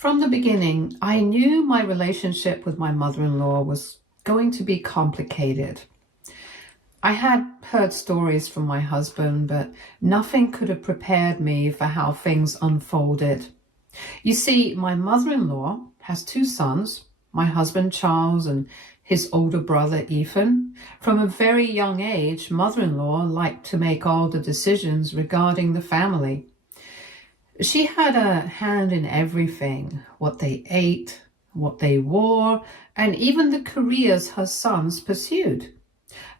From the beginning, I knew my relationship with my mother-in-law was going to be complicated. I had heard stories from my husband, but nothing could have prepared me for how things unfolded. You see, my mother-in-law has two sons, my husband Charles and his older brother Ethan. From a very young age, mother-in-law liked to make all the decisions regarding the family. She had a hand in everything, what they ate, what they wore, and even the careers her sons pursued.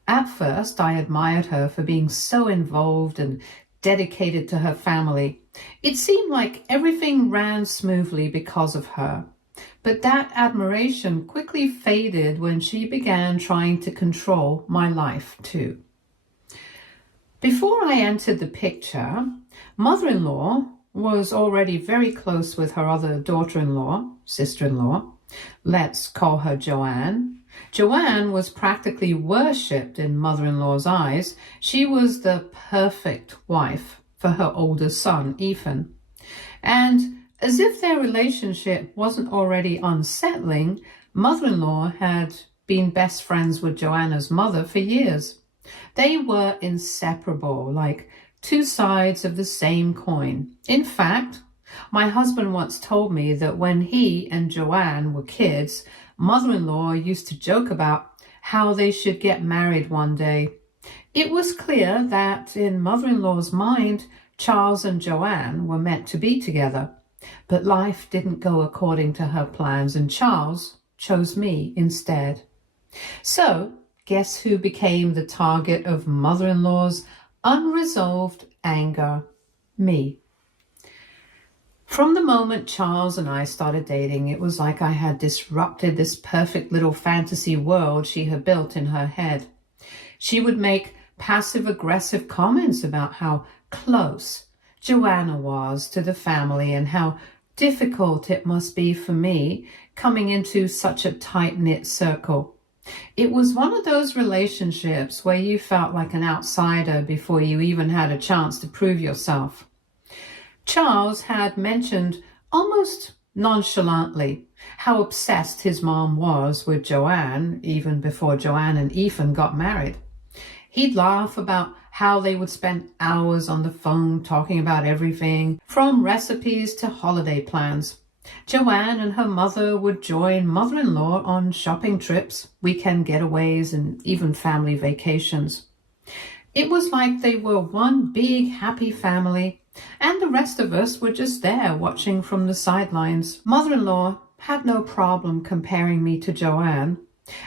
At first, I admired her for being so involved and dedicated to her family. It seemed like everything ran smoothly because of her. But that admiration quickly faded when she began trying to control my life too. Before I entered the picture, mother-in-law was already very close with her other daughter-in-law, sister-in-law. Let's call her Joanne. Joanne was practically worshipped in mother-in-law's eyes. She was the perfect wife for her older son, Ethan. And as if their relationship wasn't already unsettling, mother-in-law had been best friends with Joanna's mother for years. They were inseparable, like two sides of the same coin. In fact, my husband once told me that when he and Joanne were kids, mother-in-law used to joke about how they should get married one day. It was clear that in mother-in-law's mind, Charles and Joanne were meant to be together. But life didn't go according to her plans, and Charles chose me instead. So, guess who became the target of mother-in-law's unresolved anger? Me. From the moment Charles and I started dating, it was like I had disrupted this perfect little fantasy world she had built in her head. She would make passive-aggressive comments about how close Joanna was to the family and how difficult it must be for me coming into such a tight-knit circle. It was one of those relationships where you felt like an outsider before you even had a chance to prove yourself. Charles had mentioned almost nonchalantly how obsessed his mom was with Joanne even before Joanne and Ethan got married. He'd laugh about how they would spend hours on the phone talking about everything, from recipes to holiday plans. Joanne and her mother would join mother-in-law on shopping trips, weekend getaways, and even family vacations. It was like they were one big happy family, and the rest of us were just there watching from the sidelines. Mother-in-law had no problem comparing me to Joanne,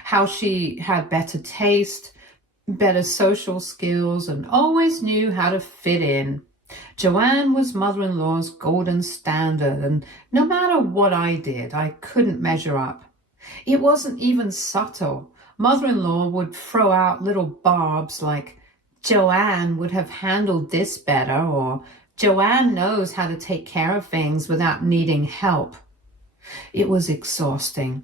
how she had better taste, better social skills, and always knew how to fit in. Joanne was mother-in-law's golden standard, and no matter what I did, I couldn't measure up. It wasn't even subtle. Mother-in-law would throw out little barbs like, Joanne would have handled this better, or Joanne knows how to take care of things without needing help. It was exhausting,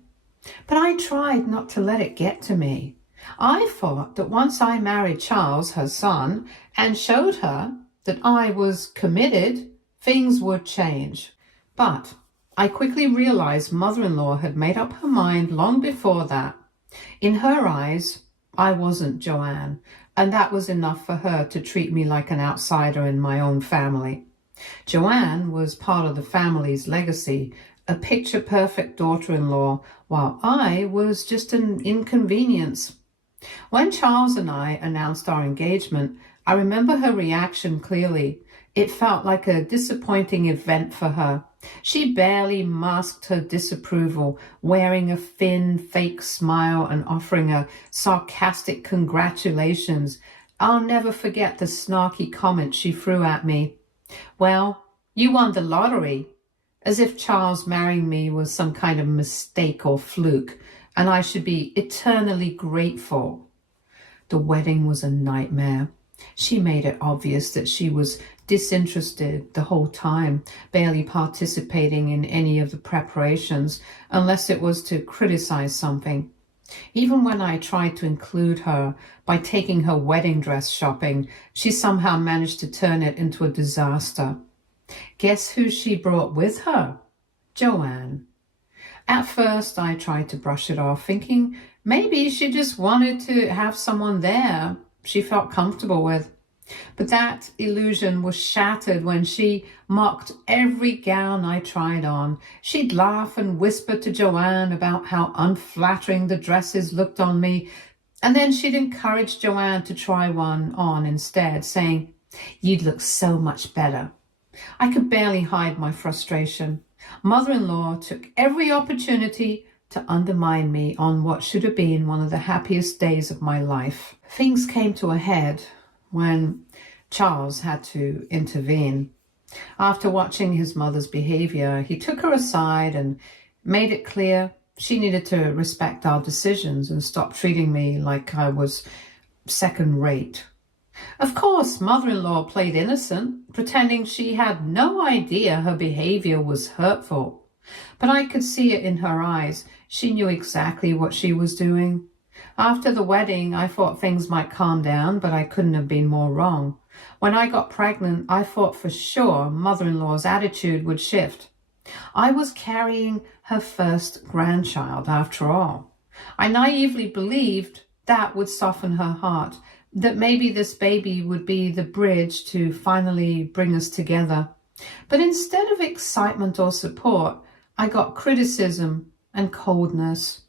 but I tried not to let it get to me. I thought that once I married Charles, her son, and showed her that I was committed, things would change. But I quickly realized mother-in-law had made up her mind long before that. In her eyes, I wasn't Joanne, and that was enough for her to treat me like an outsider in my own family. Joanne was part of the family's legacy, a picture-perfect daughter-in-law, while I was just an inconvenience. When Charles and I announced our engagement, I remember her reaction clearly. It felt like a disappointing event for her. She barely masked her disapproval, wearing a thin, fake smile and offering a sarcastic congratulations. I'll never forget the snarky comment she threw at me. Well, you won the lottery, as if Charles marrying me was some kind of mistake or fluke, and I should be eternally grateful. The wedding was a nightmare. She made it obvious that she was disinterested the whole time, barely participating in any of the preparations unless it was to criticize something. Even when I tried to include her by taking her wedding dress shopping, she somehow managed to turn it into a disaster. Guess who she brought with her? Joanne. At first, I tried to brush it off, thinking maybe she just wanted to have someone there she felt comfortable with. But that illusion was shattered when she mocked every gown I tried on. She'd laugh and whisper to Joanne about how unflattering the dresses looked on me, and then she'd encourage Joanne to try one on instead, saying, "You'd look so much better." I could barely hide my frustration. Mother-in-law took every opportunity to undermine me on what should have been one of the happiest days of my life. Things came to a head when Charles had to intervene. After watching his mother's behavior, he took her aside and made it clear she needed to respect our decisions and stop treating me like I was second rate. Of course, mother-in-law played innocent, pretending she had no idea her behavior was hurtful. But I could see it in her eyes. She knew exactly what she was doing. After the wedding, I thought things might calm down, but I couldn't have been more wrong. When I got pregnant, I thought for sure mother-in-law's attitude would shift. I was carrying her first grandchild, after all. I naively believed that would soften her heart, that maybe this baby would be the bridge to finally bring us together. But instead of excitement or support, I got criticism and coldness.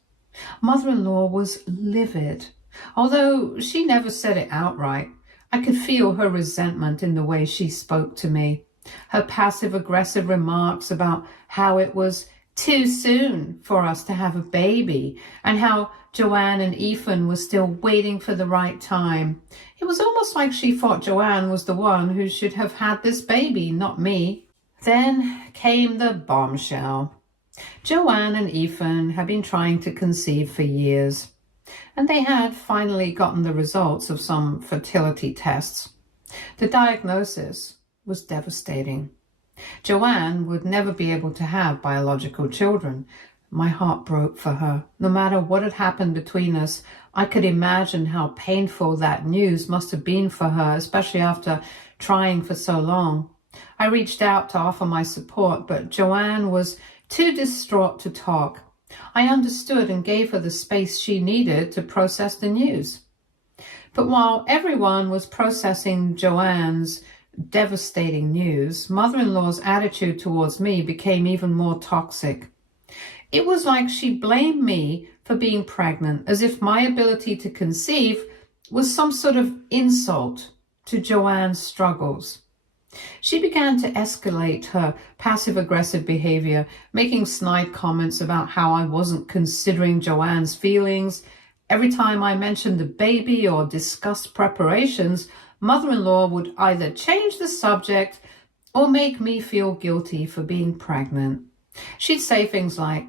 Mother-in-law was livid. Although she never said it outright, I could feel her resentment in the way she spoke to me. Her passive-aggressive remarks about how it was too soon for us to have a baby and how Joanne and Ethan were still waiting for the right time. It was almost like she thought Joanne was the one who should have had this baby, not me. Then came the bombshell. Joanne and Ethan had been trying to conceive for years, and they had finally gotten the results of some fertility tests. The diagnosis was devastating. Joanne would never be able to have biological children. My heart broke for her. No matter what had happened between us, I could imagine how painful that news must have been for her, especially after trying for so long. I reached out to offer my support, but Joanne was too distraught to talk. I understood and gave her the space she needed to process the news. But while everyone was processing Joanne's devastating news, mother-in-law's attitude towards me became even more toxic. It was like she blamed me for being pregnant, as if my ability to conceive was some sort of insult to Joanne's struggles. She began to escalate her passive-aggressive behavior, making snide comments about how I wasn't considering Joanne's feelings. Every time I mentioned the baby or discussed preparations, mother-in-law would either change the subject or make me feel guilty for being pregnant. She'd say things like,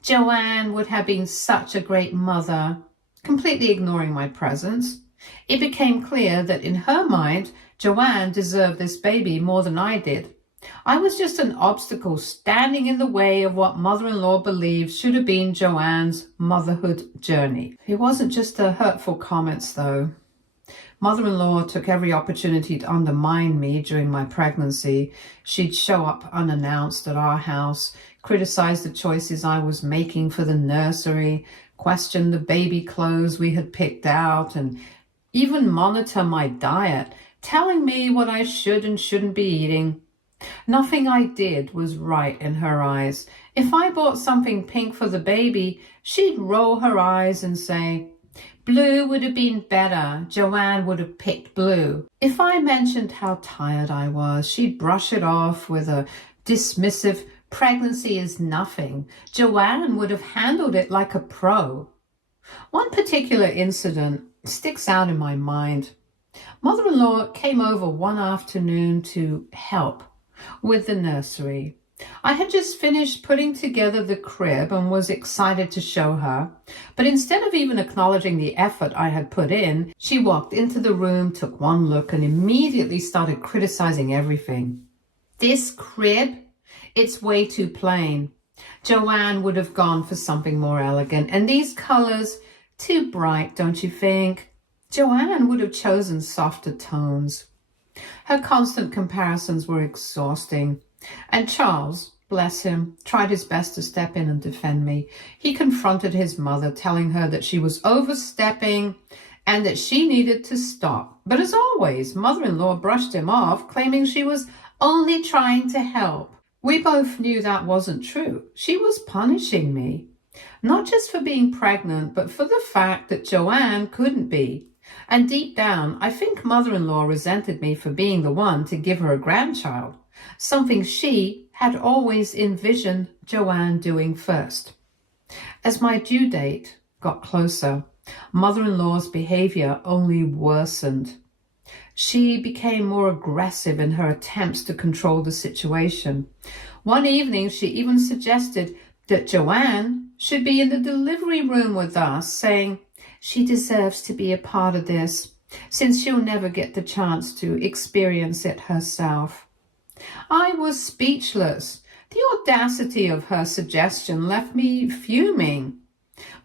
"Joanne would have been such a great mother," completely ignoring my presence. It became clear that in her mind, Joanne deserved this baby more than I did. I was just an obstacle standing in the way of what mother-in-law believed should have been Joanne's motherhood journey. It wasn't just her hurtful comments, though. Mother-in-law took every opportunity to undermine me during my pregnancy. She'd show up unannounced at our house, criticize the choices I was making for the nursery, question the baby clothes we had picked out, and even monitor my diet, telling me what I should and shouldn't be eating. Nothing I did was right in her eyes. If I bought something pink for the baby, she'd roll her eyes and say, "Blue would have been better. Joanne would have picked blue." If I mentioned how tired I was, she'd brush it off with a dismissive, "Pregnancy is nothing. Joanne would have handled it like a pro." One particular incident sticks out in my mind. Mother-in-law came over one afternoon to help with the nursery. I had just finished putting together the crib and was excited to show her, but instead of even acknowledging the effort I had put in, she walked into the room, took one look, and immediately started criticizing everything. "This crib? It's way too plain. Joanne would have gone for something more elegant, and these colors, too bright, don't you think? Joanne would have chosen softer tones." Her constant comparisons were exhausting, and Charles, bless him, tried his best to step in and defend me. He confronted his mother, telling her that she was overstepping and that she needed to stop. But as always, mother-in-law brushed him off, claiming she was only trying to help. We both knew that wasn't true. She was punishing me, not just for being pregnant, but for the fact that Joanne couldn't be. And deep down, I think mother-in-law resented me for being the one to give her a grandchild, something she had always envisioned Joanne doing first. As my due date got closer, mother-in-law's behavior only worsened. She became more aggressive in her attempts to control the situation. One evening, she even suggested that Joanne should be in the delivery room with us, saying she deserves to be a part of this, since she'll never get the chance to experience it herself. I was speechless. The audacity of her suggestion left me fuming.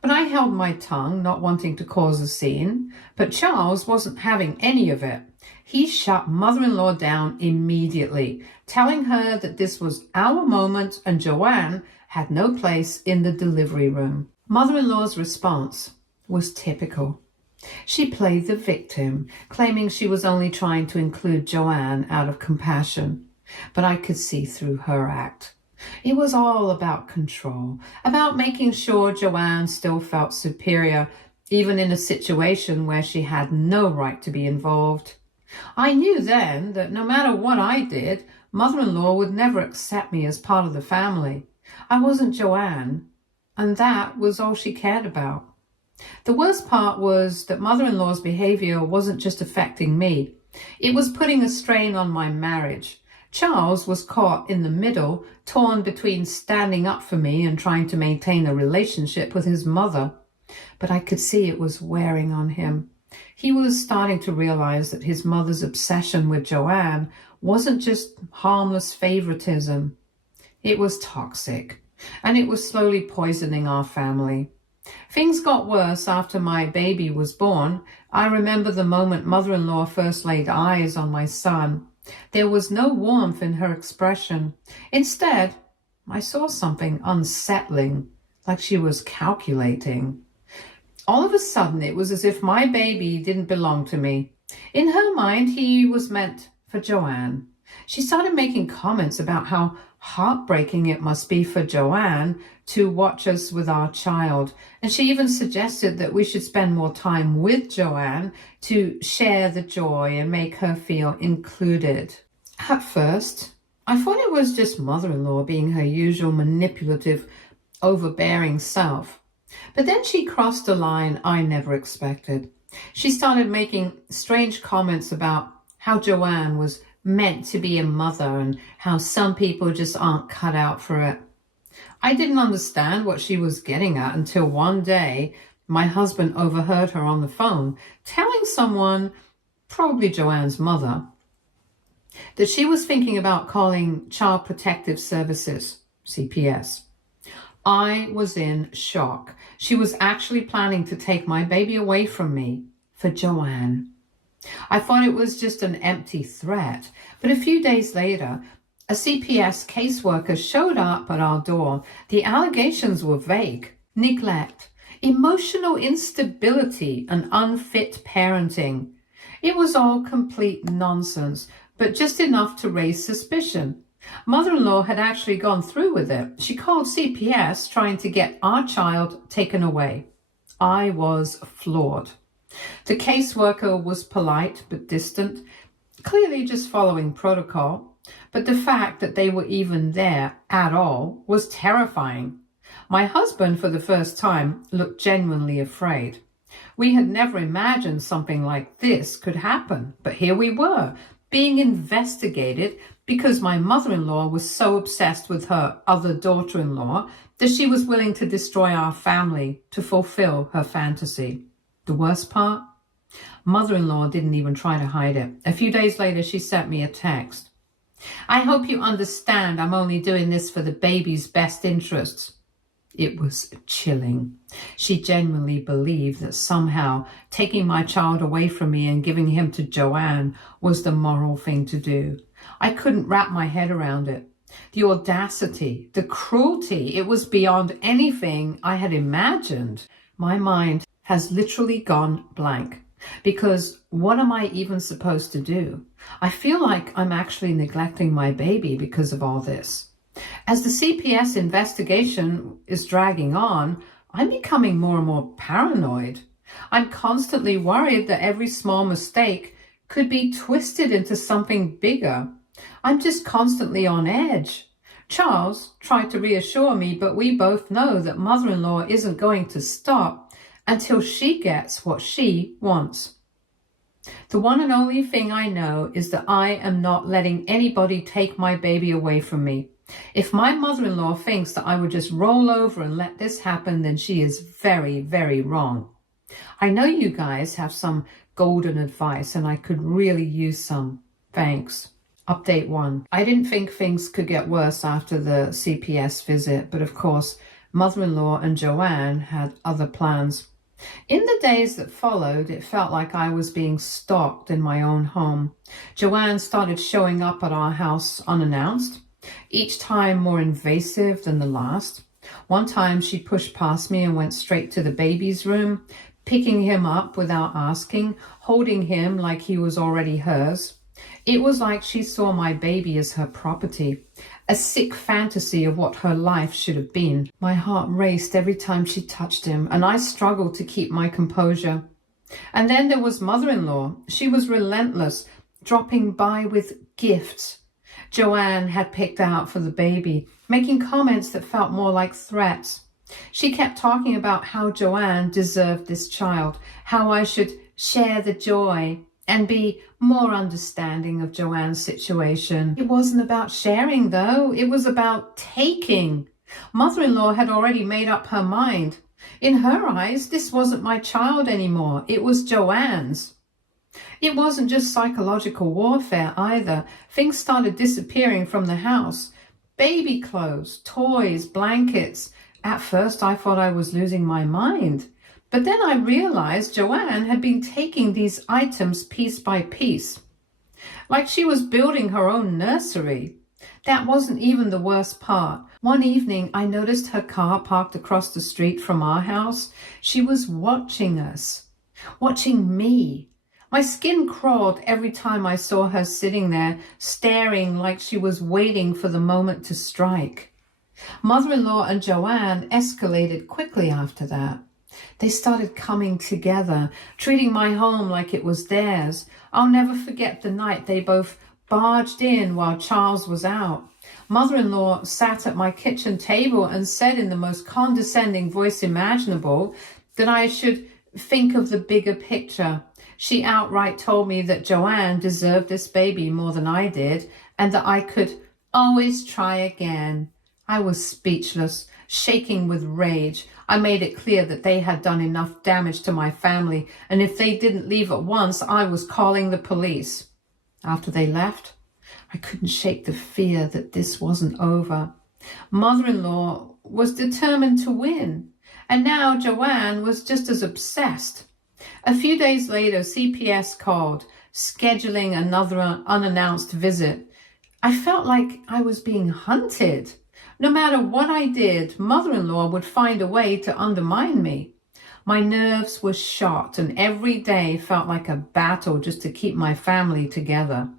But I held my tongue, not wanting to cause a scene. But Charles wasn't having any of it. He shut mother-in-law down immediately, telling her that this was our moment and Joanne had no place in the delivery room. Mother-in-law's response was typical. She played the victim, claiming she was only trying to include Joanne out of compassion. But I could see through her act. It was all about control, about making sure Joanne still felt superior, even in a situation where she had no right to be involved. I knew then that no matter what I did, mother-in-law would never accept me as part of the family. I wasn't Joanne, and that was all she cared about. The worst part was that mother-in-law's behavior wasn't just affecting me. It was putting a strain on my marriage. Charles was caught in the middle, torn between standing up for me and trying to maintain a relationship with his mother. But I could see it was wearing on him. He was starting to realize that his mother's obsession with Joanne wasn't just harmless favoritism. It was toxic, and it was slowly poisoning our family. Things got worse after my baby was born. I remember the moment mother-in-law first laid eyes on my son. There was no warmth in her expression. Instead, I saw something unsettling, like she was calculating. All of a sudden, it was as if my baby didn't belong to me. In her mind, he was meant for Joanne. She started making comments about how heartbreaking it must be for Joanne to watch us with our child. And she even suggested that we should spend more time with Joanne to share the joy and make her feel included. At first, I thought it was just mother-in-law being her usual manipulative, overbearing self. But then she crossed a line I never expected. She started making strange comments about how Joanne was meant to be a mother and how some people just aren't cut out for it. I didn't understand what she was getting at until one day my husband overheard her on the phone telling someone, probably Joanne's mother, that she was thinking about calling Child Protective Services, CPS. I was in shock. She was actually planning to take my baby away from me for Joanne. I thought it was just an empty threat, but a few days later, a CPS caseworker showed up at our door. The allegations were vague: neglect, emotional instability, and unfit parenting. It was all complete nonsense, but just enough to raise suspicion. Mother-in-law had actually gone through with it. She called CPS trying to get our child taken away. I was floored. The caseworker was polite but distant, clearly just following protocol. But the fact that they were even there at all was terrifying. My husband, for the first time, looked genuinely afraid. We had never imagined something like this could happen, but here we were, being investigated because my mother-in-law was so obsessed with her other daughter-in-law that she was willing to destroy our family to fulfill her fantasy. The worst part? Mother-in-law didn't even try to hide it. A few days later, she sent me a text. "I hope you understand I'm only doing this for the baby's best interests." It was chilling. She genuinely believed that somehow taking my child away from me and giving him to Joanne was the moral thing to do. I couldn't wrap my head around it. The audacity, the cruelty, it was beyond anything I had imagined. My mind has literally gone blank. Because what am I even supposed to do? I feel like I'm actually neglecting my baby because of all this. As the CPS investigation is dragging on, I'm becoming more and more paranoid. I'm constantly worried that every small mistake could be twisted into something bigger. I'm just constantly on edge. Charles tried to reassure me, but we both know that mother-in-law isn't going to stop until she gets what she wants. The one and only thing I know is that I am not letting anybody take my baby away from me. If my mother-in-law thinks that I would just roll over and let this happen, then she is very, very wrong. I know you guys have some golden advice and I could really use some. Thanks. Update 1. I didn't think things could get worse after the CPS visit, but of course, mother-in-law and Joanne had other plans. In the days that followed, it felt like I was being stalked in my own home. Joanne started showing up at our house unannounced, each time more invasive than the last. One time she pushed past me and went straight to the baby's room, picking him up without asking, holding him like he was already hers. It was like she saw my baby as her property, a sick fantasy of what her life should have been. My heart raced every time she touched him, and I struggled to keep my composure. And then there was mother-in-law. She was relentless, dropping by with gifts Joanne had picked out for the baby, making comments that felt more like threats. She kept talking about how Joanne deserved this child, how I should share the joy and be more understanding of Joanne's situation. It wasn't about sharing, though. It was about taking. Mother-in-law had already made up her mind. In her eyes, this wasn't my child anymore. It was Joanne's. It wasn't just psychological warfare either. Things started disappearing from the house. Baby clothes, toys, blankets. At first, I thought I was losing my mind. But then I realized Joanne had been taking these items piece by piece, like she was building her own nursery. That wasn't even the worst part. One evening, I noticed her car parked across the street from our house. She was watching us, watching me. My skin crawled every time I saw her sitting there, staring like she was waiting for the moment to strike. Mother-in-law and Joanne escalated quickly after that. They started coming together, treating my home like it was theirs. I'll never forget the night they both barged in while Charles was out. Mother-in-law sat at my kitchen table and said in the most condescending voice imaginable that I should think of the bigger picture. She outright told me that Joanne deserved this baby more than I did and that I could always try again. I was speechless, shaking with rage. I made it clear that they had done enough damage to my family, and if they didn't leave at once, I was calling the police. After they left, I couldn't shake the fear that this wasn't over. Mother-in-law was determined to win, and now Joanne was just as obsessed. A few days later, CPS called, scheduling another unannounced visit. I felt like I was being hunted. No matter what I did, mother-in-law would find a way to undermine me. My nerves were shot, and every day felt like a battle just to keep my family together.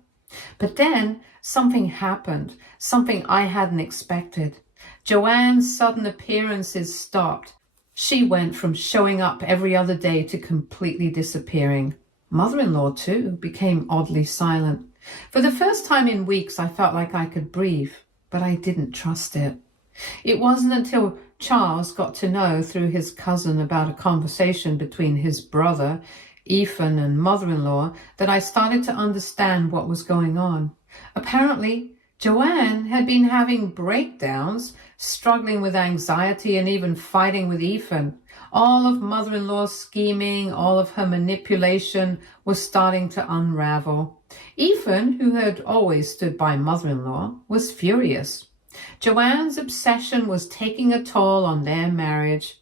But then something happened, something I hadn't expected. Joanne's sudden appearances stopped. She went from showing up every other day to completely disappearing. Mother-in-law, too, became oddly silent. For the first time in weeks, I felt like I could breathe, but I didn't trust it. It wasn't until Charles got to know through his cousin about a conversation between his brother, Ethan, and mother-in-law that I started to understand what was going on. Apparently, Joanne had been having breakdowns, struggling with anxiety and even fighting with Ethan. All of mother-in-law's scheming, all of her manipulation was starting to unravel. Ethan, who had always stood by mother-in-law, was furious. Joanne's obsession was taking a toll on their marriage,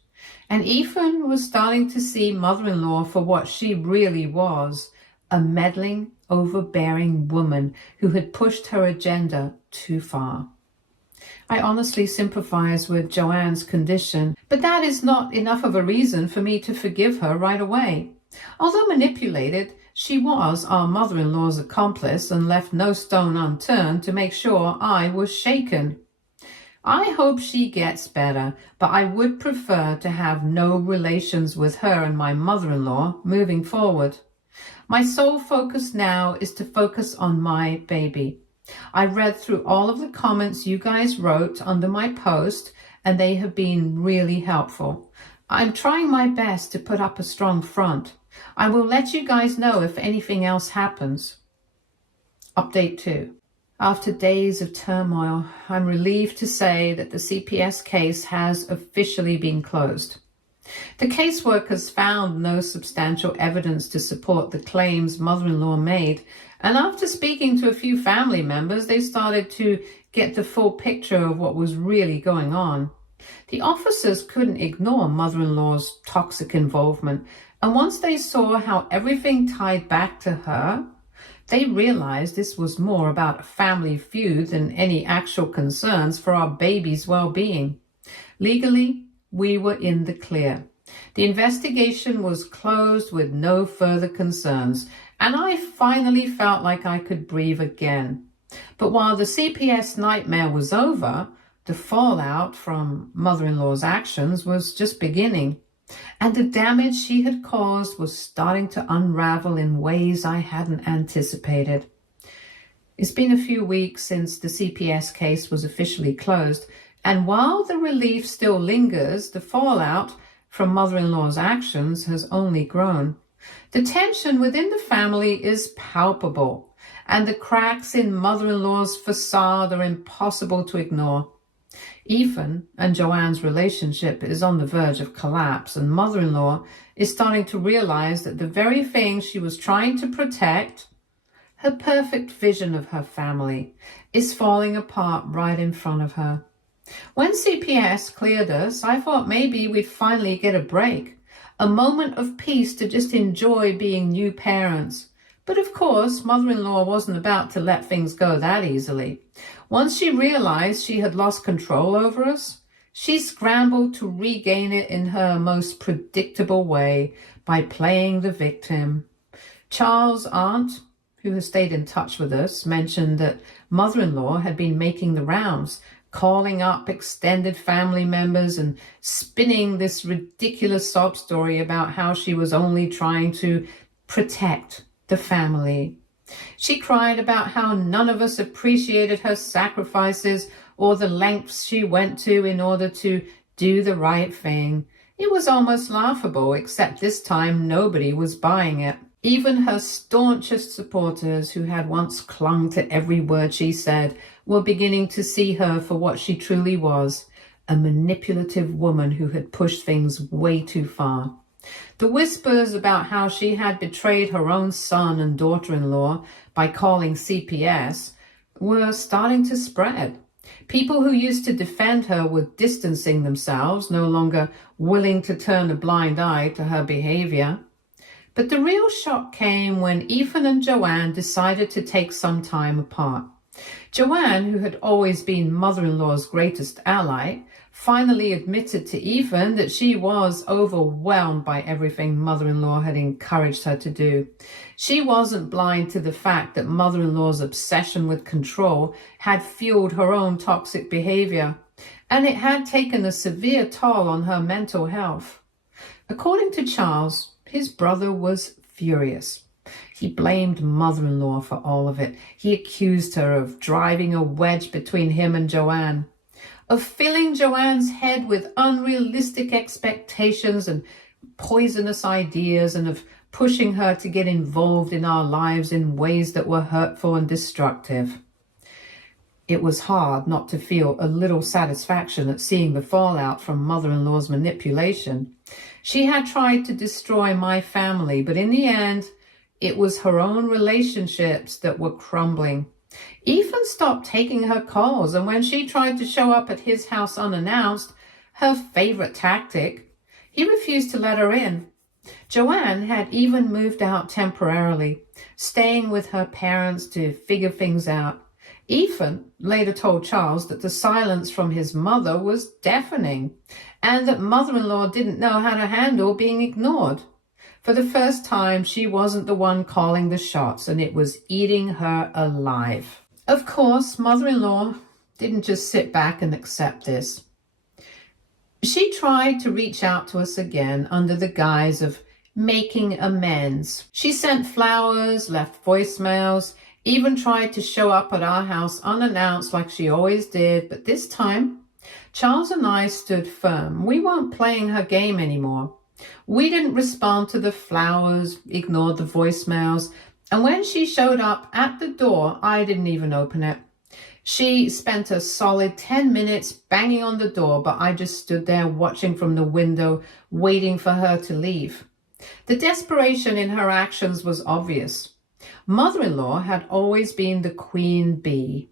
and Ethan was starting to see mother-in-law for what she really was, a meddling, overbearing woman who had pushed her agenda too far. I honestly sympathize with Joanne's condition, but that is not enough of a reason for me to forgive her right away. Although manipulated, she was our mother-in-law's accomplice and left no stone unturned to make sure I was shaken. I hope she gets better, but I would prefer to have no relations with her and my mother-in-law moving forward. My sole focus now is to focus on my baby. I read through all of the comments you guys wrote under my post, and they have been really helpful. I'm trying my best to put up a strong front. I will let you guys know if anything else happens. Update 2. After days of turmoil, I'm relieved to say that the CPS case has officially been closed. The caseworkers found no substantial evidence to support the claims mother-in-law made, and after speaking to a few family members, they started to get the full picture of what was really going on. The officers couldn't ignore mother-in-law's toxic involvement, and once they saw how everything tied back to her, they realized this was more about a family feud than any actual concerns for our baby's well-being. Legally, we were in the clear. The investigation was closed with no further concerns, and I finally felt like I could breathe again. But while the CPS nightmare was over, the fallout from mother-in-law's actions was just beginning, and the damage she had caused was starting to unravel in ways I hadn't anticipated. It's been a few weeks since the CPS case was officially closed, and while the relief still lingers, the fallout from mother-in-law's actions has only grown. The tension within the family is palpable, and the cracks in mother-in-law's facade are impossible to ignore. Ethan and Joanne's relationship is on the verge of collapse, and mother-in-law is starting to realize that the very thing she was trying to protect, her perfect vision of her family, is falling apart right in front of her. When CPS cleared us, I thought maybe we'd finally get a break, a moment of peace to just enjoy being new parents. But of course, mother-in-law wasn't about to let things go that easily. Once she realized she had lost control over us, she scrambled to regain it in her most predictable way by playing the victim. Charles' aunt, who has stayed in touch with us, mentioned that mother-in-law had been making the rounds, calling up extended family members and spinning this ridiculous sob story about how she was only trying to protect the family. She cried about how none of us appreciated her sacrifices or the lengths she went to in order to do the right thing. It was almost laughable, except this time nobody was buying it. Even her staunchest supporters, who had once clung to every word she said, were beginning to see her for what she truly was, a manipulative woman who had pushed things way too far. The whispers about how she had betrayed her own son and daughter-in-law by calling CPS were starting to spread. People who used to defend her were distancing themselves, no longer willing to turn a blind eye to her behavior. But the real shock came when Ethan and Joanne decided to take some time apart. Joanne, who had always been mother-in-law's greatest ally, finally admitted to Ethan that she was overwhelmed by everything mother-in-law had encouraged her to do. She wasn't blind to the fact that mother-in-law's obsession with control had fueled her own toxic behavior, and it had taken a severe toll on her mental health. According to Charles, his brother was furious. He blamed mother-in-law for all of it. He accused her of driving a wedge between him and Joanne, of filling Joanne's head with unrealistic expectations and poisonous ideas, and of pushing her to get involved in our lives in ways that were hurtful and destructive. It was hard not to feel a little satisfaction at seeing the fallout from mother-in-law's manipulation. She had tried to destroy my family, but in the end, it was her own relationships that were crumbling. Ethan stopped taking her calls, and when she tried to show up at his house unannounced, her favorite tactic, he refused to let her in. Joanne had even moved out temporarily, staying with her parents to figure things out. Ethan later told Charles that the silence from his mother was deafening and that mother-in-law didn't know how to handle being ignored. For the first time, she wasn't the one calling the shots, and it was eating her alive. Of course, mother-in-law didn't just sit back and accept this. She tried to reach out to us again under the guise of making amends. She sent flowers, left voicemails, even tried to show up at our house unannounced like she always did. But this time, Charles and I stood firm. We weren't playing her game anymore. We didn't respond to the flowers, ignored the voicemails, and when she showed up at the door, I didn't even open it. She spent a solid 10 minutes banging on the door, but I just stood there watching from the window, waiting for her to leave. The desperation in her actions was obvious. Mother-in-law had always been the queen bee,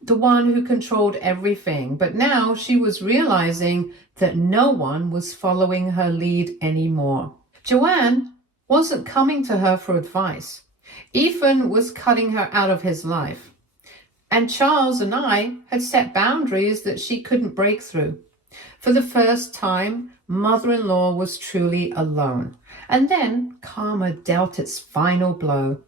the one who controlled everything, but now she was realizing that no one was following her lead anymore. Joanne wasn't coming to her for advice. Ethan was cutting her out of his life. And Charles and I had set boundaries that she couldn't break through. For the first time, mother-in-law was truly alone. And then karma dealt its final blow.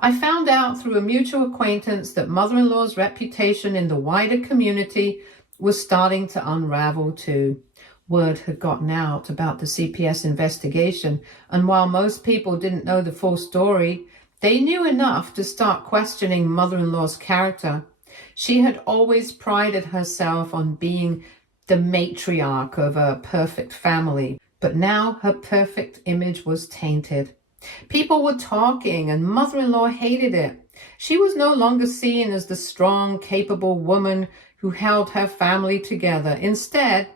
I found out through a mutual acquaintance that mother-in-law's reputation in the wider community was starting to unravel too. Word had gotten out about the CPS investigation, and while most people didn't know the full story, they knew enough to start questioning mother-in-law's character. She had always prided herself on being the matriarch of a perfect family, but now her perfect image was tainted. People were talking, and mother-in-law hated it. She was no longer seen as the strong, capable woman who held her family together. Instead,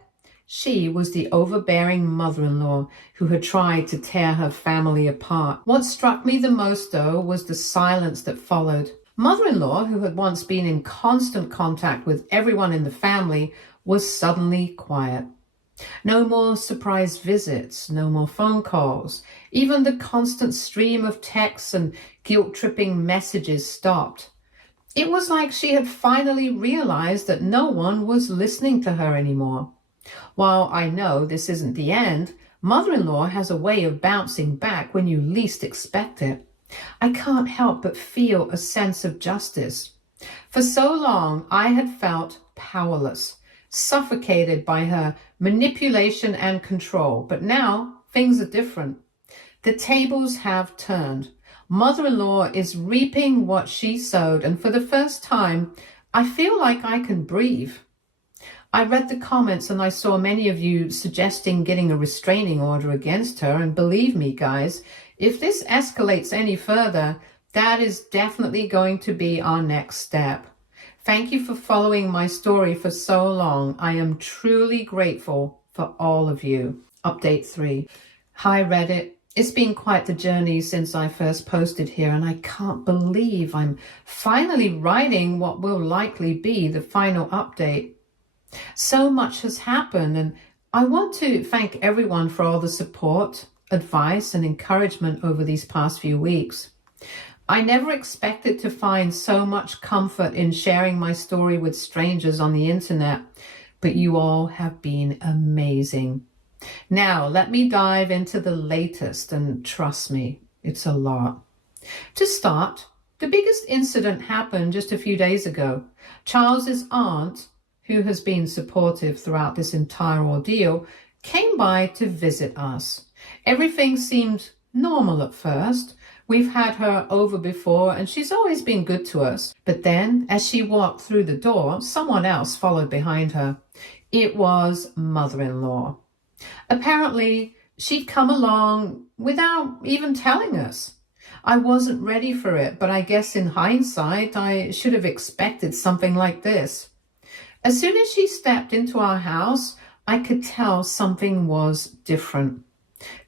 she was the overbearing mother-in-law who had tried to tear her family apart. What struck me the most, though, was the silence that followed. Mother-in-law, who had once been in constant contact with everyone in the family, was suddenly quiet. No more surprise visits, no more phone calls. Even the constant stream of texts and guilt-tripping messages stopped. It was like she had finally realized that no one was listening to her anymore. While I know this isn't the end, mother-in-law has a way of bouncing back when you least expect it. I can't help but feel a sense of justice. For so long, I had felt powerless, suffocated by her manipulation and control. But now, things are different. The tables have turned. Mother-in-law is reaping what she sowed, and for the first time, I feel like I can breathe. I read the comments and I saw many of you suggesting getting a restraining order against her, and believe me, guys, if this escalates any further, that is definitely going to be our next step. Thank you for following my story for so long. I am truly grateful for all of you. Update 3. Hi Reddit. It's been quite the journey since I first posted here, and I can't believe I'm finally writing what will likely be the final update. So much has happened, and I want to thank everyone for all the support, advice, and encouragement over these past few weeks. I never expected to find so much comfort in sharing my story with strangers on the internet, but you all have been amazing. Now, let me dive into the latest, and trust me, it's a lot. To start, the biggest incident happened just a few days ago. Charles's aunt, who has been supportive throughout this entire ordeal, came by to visit us. Everything seemed normal at first. We've had her over before, and she's always been good to us. But then, as she walked through the door, someone else followed behind her. It was mother-in-law. Apparently, she'd come along without even telling us. I wasn't ready for it, but I guess in hindsight, I should have expected something like this. As soon as she stepped into our house, I could tell something was different.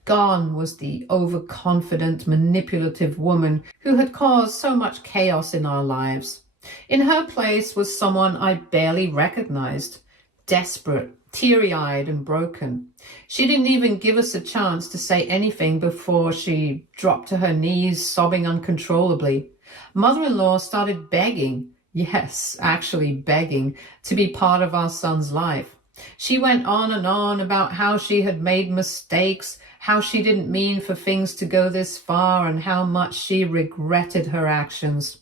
Gone was the overconfident, manipulative woman who had caused so much chaos in our lives. In her place was someone I barely recognized, desperate, teary-eyed and broken. She didn't even give us a chance to say anything before she dropped to her knees, sobbing uncontrollably. Mother-in-law started begging, Yes, actually begging to be part of our son's life. She went on and on about how she had made mistakes, how she didn't mean for things to go this far, and how much she regretted her actions.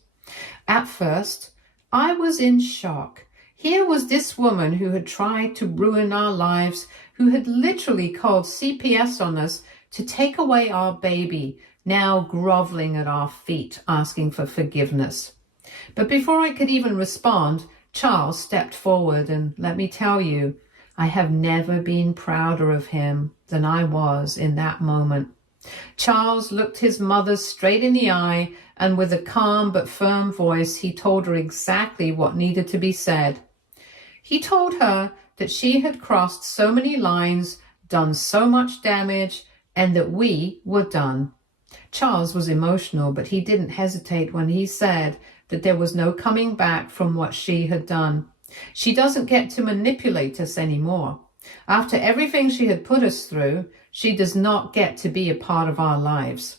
At first, I was in shock. Here was this woman who had tried to ruin our lives, who had literally called CPS on us to take away our baby, now groveling at our feet, asking for forgiveness. But before I could even respond, Charles stepped forward, and let me tell you, I have never been prouder of him than I was in that moment. Charles looked his mother straight in the eye, and with a calm but firm voice, he told her exactly what needed to be said. He told her that she had crossed so many lines, done so much damage, and that we were done. Charles was emotional, but he didn't hesitate when he said that there was no coming back from what she had done. She doesn't get to manipulate us anymore. After everything she had put us through, she does not get to be a part of our lives.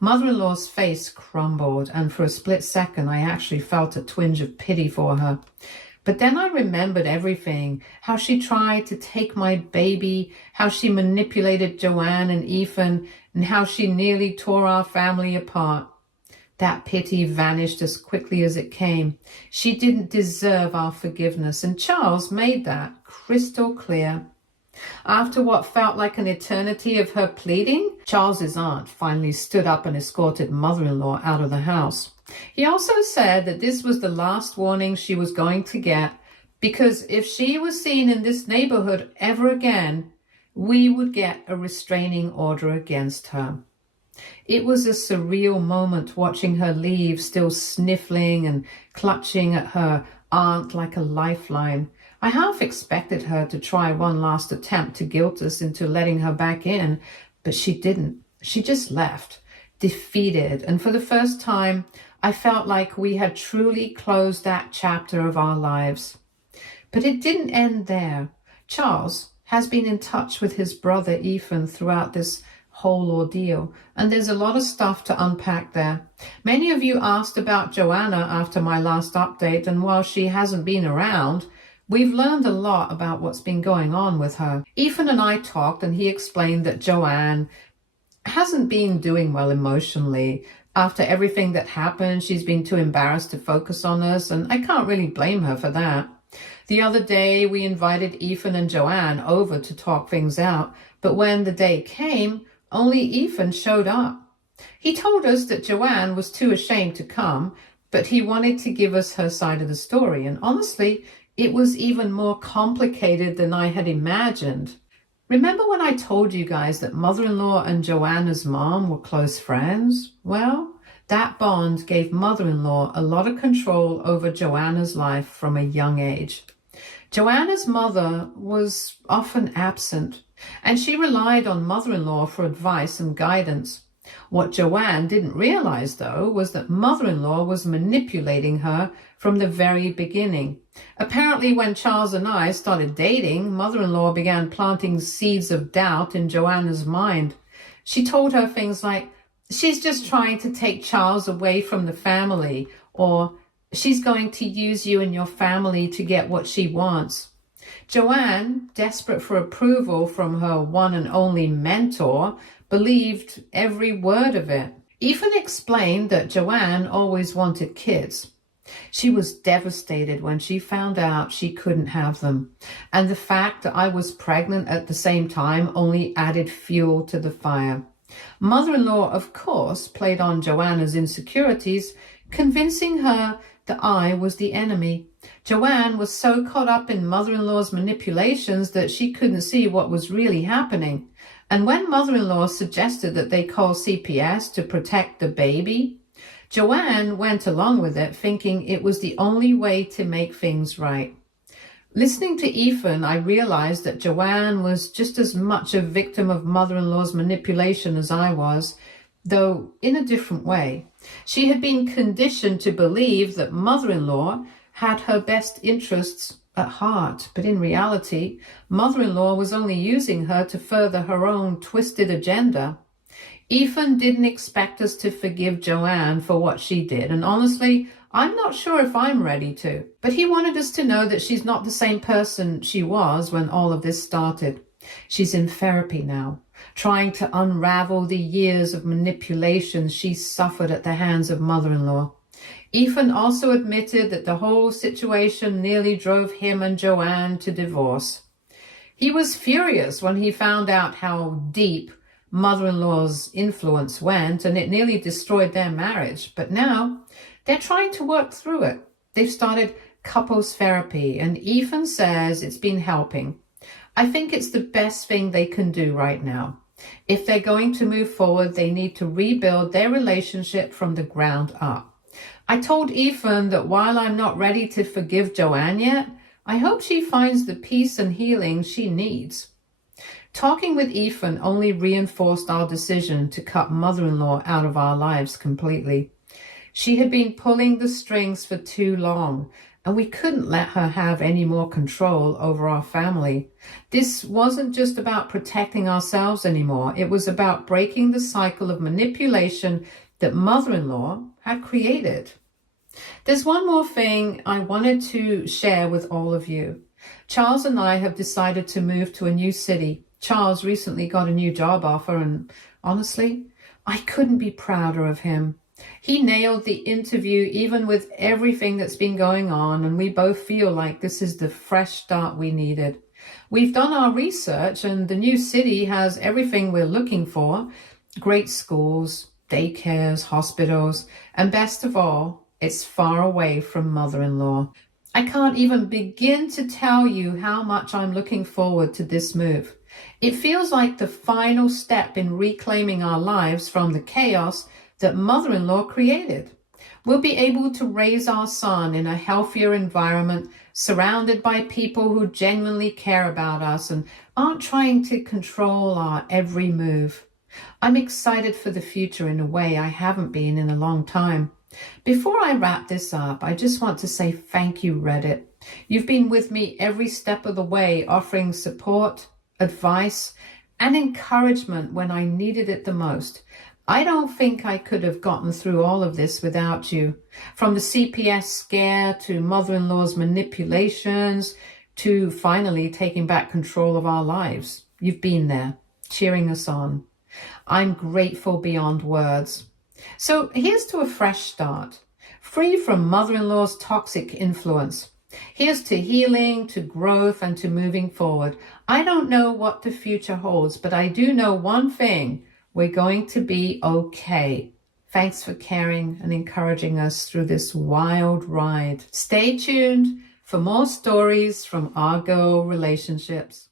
Mother-in-law's face crumbled, and for a split second I actually felt a twinge of pity for her. But then I remembered everything, how she tried to take my baby, how she manipulated Joanne and Ethan, and how she nearly tore our family apart. That pity vanished as quickly as it came. She didn't deserve our forgiveness, and Charles made that crystal clear. After what felt like an eternity of her pleading, Charles's aunt finally stood up and escorted mother-in-law out of the house. He also said that this was the last warning she was going to get, because if she was seen in this neighborhood ever again, we would get a restraining order against her. It was a surreal moment watching her leave, still sniffling and clutching at her aunt like a lifeline. I half expected her to try one last attempt to guilt us into letting her back in, but she didn't. She just left, defeated, and for the first time, I felt like we had truly closed that chapter of our lives. But it didn't end there. Charles has been in touch with his brother Ethan throughout this whole ordeal, and there's a lot of stuff to unpack there. Many of you asked about Joanna after my last update, and while she hasn't been around, we've learned a lot about what's been going on with her. Ethan and I talked, and he explained that Joanne hasn't been doing well emotionally. After everything that happened, she's been too embarrassed to focus on us, and I can't really blame her for that. The other day, we invited Ethan and Joanne over to talk things out, but when the day came, only Ethan showed up. He told us that Joanne was too ashamed to come, but he wanted to give us her side of the story, and honestly, it was even more complicated than I had imagined. Remember when I told you guys that mother-in-law and Joanna's mom were close friends? Well, that bond gave mother-in-law a lot of control over Joanna's life from a young age. Joanna's mother was often absent, and she relied on mother-in-law for advice and guidance. What Joanne didn't realize, though, was that mother-in-law was manipulating her from the very beginning. Apparently, when Charles and I started dating, mother-in-law began planting seeds of doubt in Joanna's mind. She told her things like, she's just trying to take Charles away from the family, or she's going to use you and your family to get what she wants. Joanne, desperate for approval from her one and only mentor, believed every word of it. Ethan explained that Joanne always wanted kids. She was devastated when she found out she couldn't have them, and the fact that I was pregnant at the same time only added fuel to the fire. Mother-in-law, of course, played on Joanna's insecurities, convincing her that I was the enemy. Joanne was so caught up in mother-in-law's manipulations that she couldn't see what was really happening. And when mother-in-law suggested that they call CPS to protect the baby, Joanne went along with it, thinking it was the only way to make things right. Listening to Ethan, I realized that Joanne was just as much a victim of mother-in-law's manipulation as I was, though in a different way. She had been conditioned to believe that mother-in-law had her best interests at heart, but in reality, mother-in-law was only using her to further her own twisted agenda. Ethan didn't expect us to forgive Joanne for what she did, and honestly, I'm not sure if I'm ready to. But he wanted us to know that she's not the same person she was when all of this started. She's in therapy now, trying to unravel the years of manipulation she suffered at the hands of mother-in-law. Ethan also admitted that the whole situation nearly drove him and Joanne to divorce. He was furious when he found out how deep mother-in-law's influence went, and it nearly destroyed their marriage. But now they're trying to work through it. They've started couples therapy, and Ethan says it's been helping. I think it's the best thing they can do right now. If they're going to move forward, they need to rebuild their relationship from the ground up. I told Ethan that while I'm not ready to forgive Joanne yet, I hope she finds the peace and healing she needs. Talking with Ethan only reinforced our decision to cut mother-in-law out of our lives completely. She had been pulling the strings for too long, and we couldn't let her have any more control over our family. This wasn't just about protecting ourselves anymore. It was about breaking the cycle of manipulation that mother-in-law had created. There's one more thing I wanted to share with all of you. Charles and I have decided to move to a new city. Charles recently got a new job offer, and honestly, I couldn't be prouder of him. He nailed the interview even with everything that's been going on, and we both feel like this is the fresh start we needed. We've done our research, and the new city has everything we're looking for: great schools, daycares, hospitals, and best of all, it's far away from mother-in-law. I can't even begin to tell you how much I'm looking forward to this move. It feels like the final step in reclaiming our lives from the chaos that mother-in-law created. We'll be able to raise our son in a healthier environment, surrounded by people who genuinely care about us and aren't trying to control our every move. I'm excited for the future in a way I haven't been in a long time. Before I wrap this up, I just want to say thank you, Reddit. You've been with me every step of the way, offering support, advice, and encouragement when I needed it the most. I don't think I could have gotten through all of this without you. From the CPS scare to mother-in-law's manipulations to finally taking back control of our lives. You've been there, cheering us on. I'm grateful beyond words. So here's to a fresh start, free from mother-in-law's toxic influence. Here's to healing, to growth, and to moving forward. I don't know what the future holds, but I do know one thing: we're going to be okay. Thanks for caring and encouraging us through this wild ride. Stay tuned for more stories from our girl relationships.